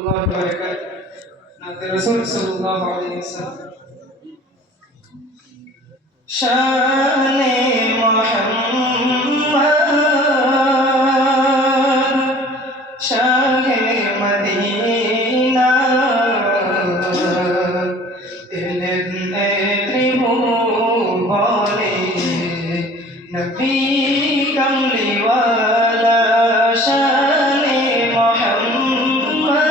warahmatullahi wabarakatuh. Nabi Rasul sallallahu alaihi wasallam. शाने Mohammad Shah Medina इल्ने त्रिभुवने नबी कमली वाला शाने मोहम्मद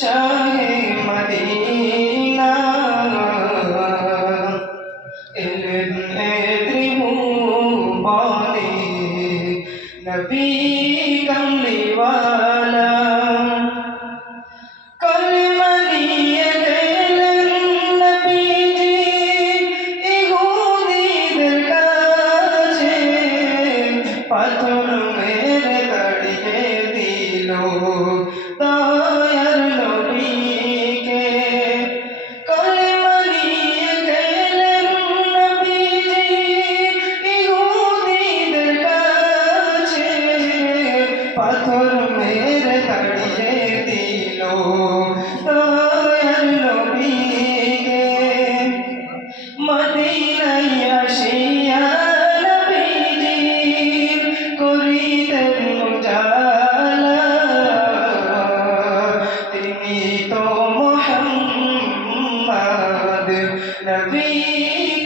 शाहे मदीना नबी कमली वाला कलमा দিয়ে গেলেন নবীজি ইহুদীদের কাছে পাথর মেরে তাড়িয়ে দিল দয়ার নবীকে কলমা দিয়ে গেলেন নবীজি ইহুদীদের কাছে পাথর মেরে তাড়িয়ে দিল দয়ার নবীকে মদিনায় আসিয়া নবীজি করিতেন উজালা তিনি তো মুহাম্মদ নবী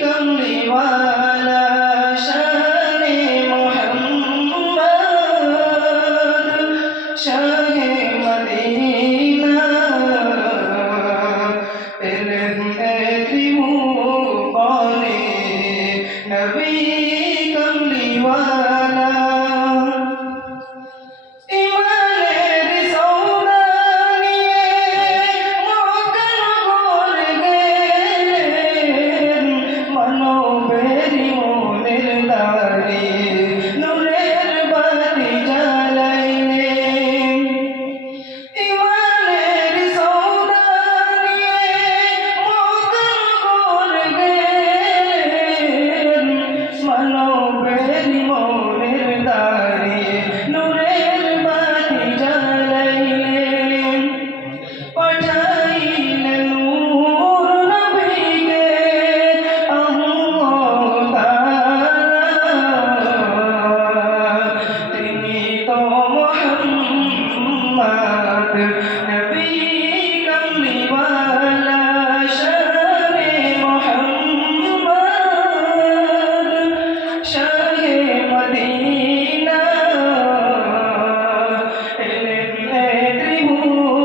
কমলি ওয়ালা শানে মুহাম্মদ শাহে মদিনা ত্রিভুবনে নবী কমলি ওয়ালা ইমানের সওদা নিয়ে মক্কার ঘরে গেলেন মানবের মনের দ্বারে নূরের বাতি জ্বালাইলেন ইমানের সওদা নিয়ে মক্কার ঘরে গেলেন মানবের মনের দ্বারে নূরের বাতি জ্বালাইলেন পাঠাইলেন নূর নবীকে আল্লাহ তাআলা তিনি তো মুহাম্মদ নবী কমলি ওয়ালা শানে মুহাম্মদ শাহে মদিনা ত্রিভুবনে